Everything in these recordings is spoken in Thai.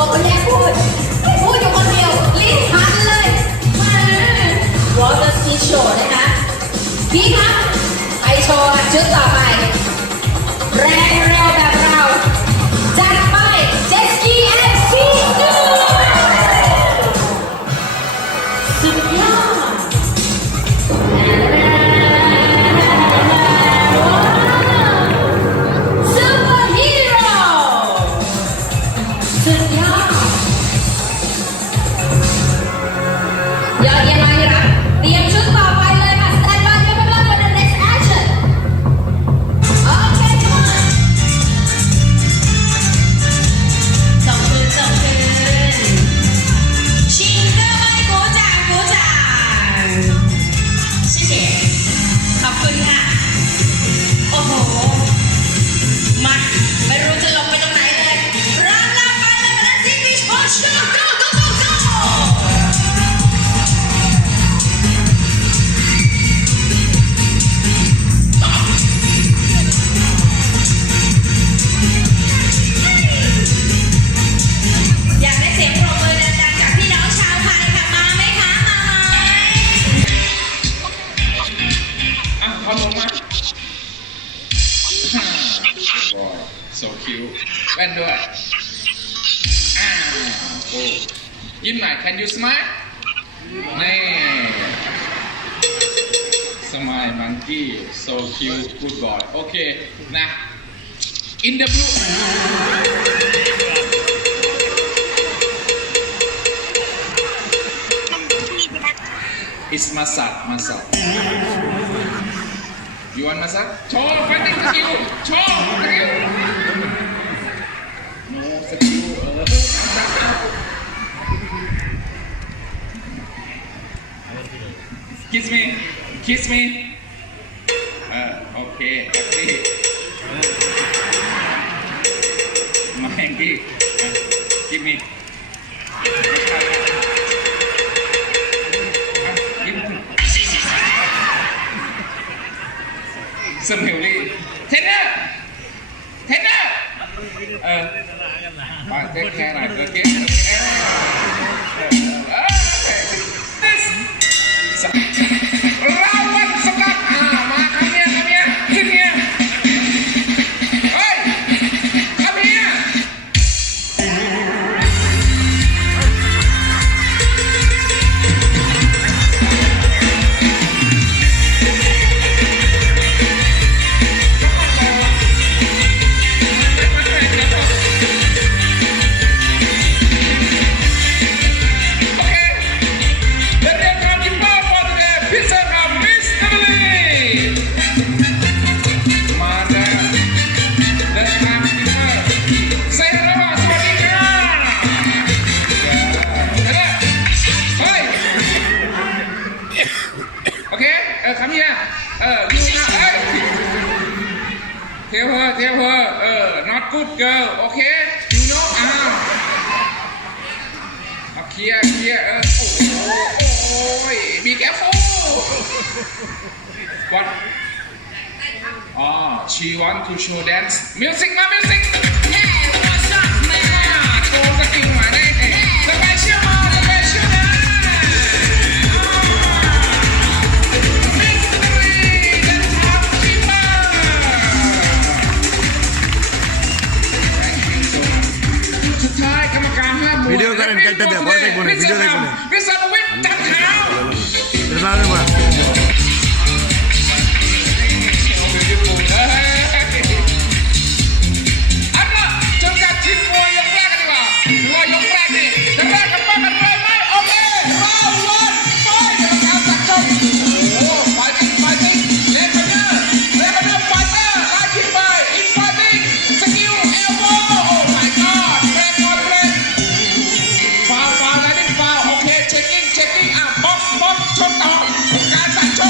ตัวคนนี้พูดอยู่คนเดียวลิ้นพันเลยวอเตอร์สกีโชว์นะคะพี่ครับไปโชว์ชุดต่อไปแรงเร็วแบบเราจัดไปเจ็ตสกีแอนด์ซีสุดยอดซูเปอร์ฮีโร่สุดยอดยอดเยี่ยมมากครับเตรียมชุดต่อไปเลยค่ะ Stand by for the next action Okay come on ส่งคืน请各位鼓掌谢谢ขอบคุณค่ะโอ้โหมาไม่รู้จะลงไปตรงไหนเลยพร้อมแล้วไปเลยมาซิฟิชโพสต์ go go go go อยากได้เสียงปรบมือดังๆจากพี่น้องชาวไทยค่ะมาไหมคะมาไหมเอาลงมา so cute แว่นด้วยโอ้ยิ้มหน่อย can you smile นี่ smile monkey so cute good boy โอเคนะ in the blue it's massage you want massage โชว์ fighting skill โชว์ skill no skill kiss me โอเคแฮปปี้มาแฮงกี้ give meสมิลลี่เทนเนอร์มาเทคแคร์หน่อยเกิดเก็บราวันสกัดมาคำเนี้ยขึ้นเนี้ยเฮ้ยคำเนี้ยcome here you tell her not good girl okay you know clear โอ้ย be careful what she want to show dance music มา music yeah what's up man โชว์สกิลมาได้special มาspecial นะVideo kan kita dia buat lagi mana video lagi mana. Bisa duit tak kau. Terlalu mana. Ada cakap cipoi yang belakang ni bah. Dua yang belakang ni. Terang apa kan ramai. Okey. Round one fight. Kau tak cop. Oh fighting. Lekanya fighter. Lagi fight. In fighting. Skill elbow. Oh my god. Break. ฟาวแล้วนี่ฟาวโอเคเช็คกิ้งบล็อกชนต่อการสั่งชน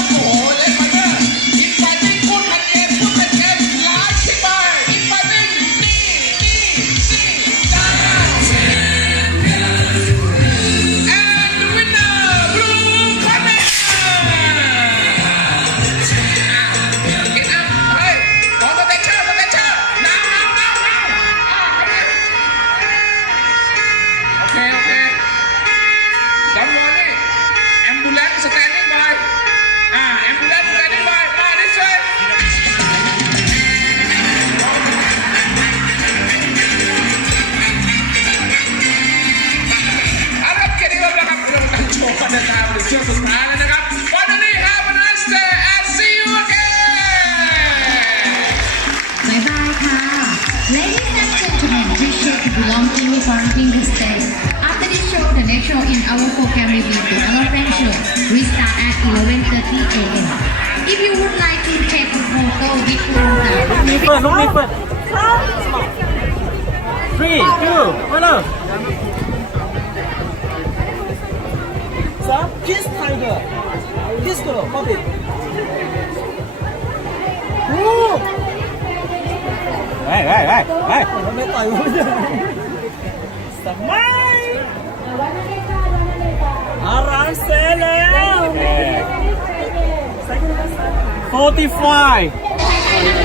Ladies and gentlemen, this show to belong to you parking the stage. After this show, the next show in our program will be the Elephant Show. We start at 11:30 a.m. If you would like to take a photo with Panda, me first, look me first. 3, 2, 1. So, kiss tiger. Kiss girl, pop it. Woo! Hey. ไม่ต่อยไม่ได้สมัยอารามเซแล้ว45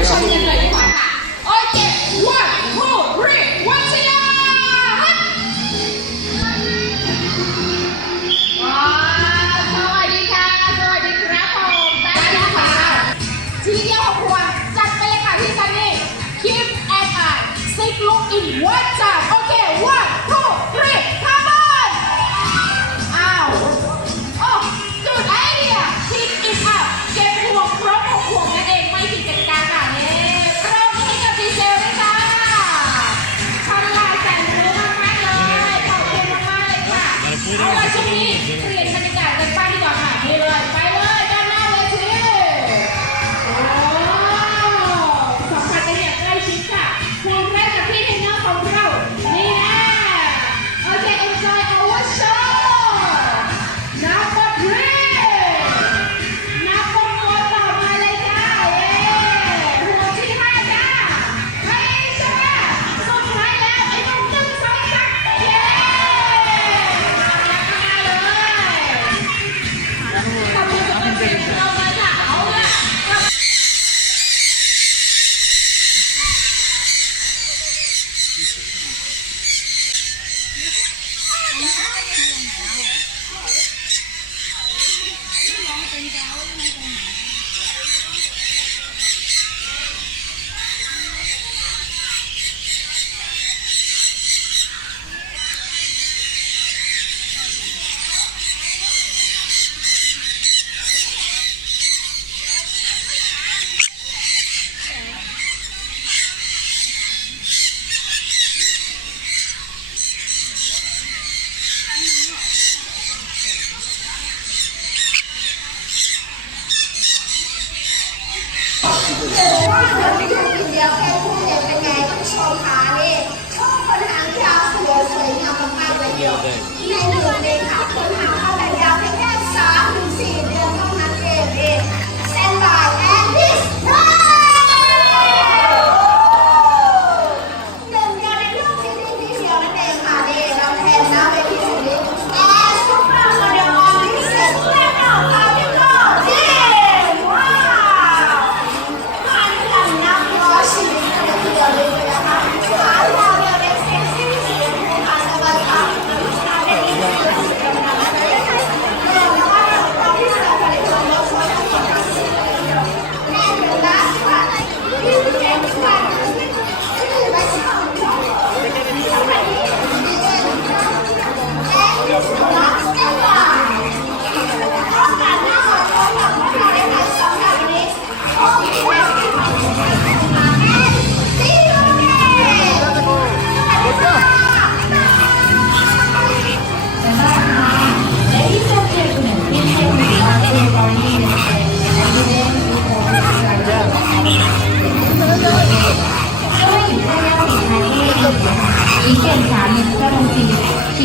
ชมกันเลยดีกว่าค่ะโอเค one two three วัชยาว้าวสวัสดีค่ะ สวัสดีครับผมได้แล้วค่ะทีเดียวของควรจัดไปเลยค่ะพี่ซันนี่ keep an eye six look in one time โอเค one two three come on อ้าวโอ้จุดไอเดีย keep it up เก็บห่วงครบ6ห่วงนั่นเองไม่ผิดกติกาค่ะเนี่ยปรบมือให้กับดีเซลด้วยค่ะทำลายแสนรู้มากๆเลยขอบคุณมากๆเลยค่ะเอาล่ะช่วงนี้เปลี่ยนบรรยากาศกันบ้างดีกว่าค่ะนี่เลยไปเลยด้านหน้าเวทีโอ้สัมผัสกันอย่างใกล้ชิดค่ะคุณแรกกับพี่เทรนเนอร์ของเรานี่แน่โอเค enjoy our show นับว่าเพลงนับว่าตัวต่อมาเลยจ้าเย้หัวที่5จ้าไปใช่ไหมสุดท้ายแล้วไอ้ตรง1 2 3เย้มาเลยขอบคุณสำหรับเสียงของเราเลยค่ะเอาล่ะ เดียวแค่พูดเนี่ยเป็นไงท่านผู้ชมคะนี่ชอบคนหางยาวสวยงามมากๆเลยเดียวในหนึ่งเองค่ะคนหางเข้าแต่ยาวเพียงแค่3-4 เดือนเท่านั้นเองเซนบายแอนดิสไพรหนึ่งเดียวในโลกที่นี่ที่เดียวนั่นเองค่ะนี่เราแทนหน้าเวทีสุดนี้แอร์ซุปเปอร์โมเดลออริเซนเล่นออกมาที่โลกที่ว้าวผ่านการนับร้อยชีวิตกันเลยทีเดียวเลยนะคะขาเราเนี่ยเป็นเซ็กซี่สีชมพูค่ะสบายค่ะขาเป็นนิสัยแบบนี้นะคะแล้วก็เราที่เราผลิตภัณฑ์เราช่วยกันทำสิ่งเดียวแน่นอนนะค่ะที่เก่งกว่าที่ไม่ใช่ของเราสมัยนี้ดีเองและสำหรับเส้นบายต้องการหน้าหล่อต้องการว่าเราได้มาสำหรับวันนี้โอ้ยไม่ได้มาSee you again. 一件茶面，这东西挺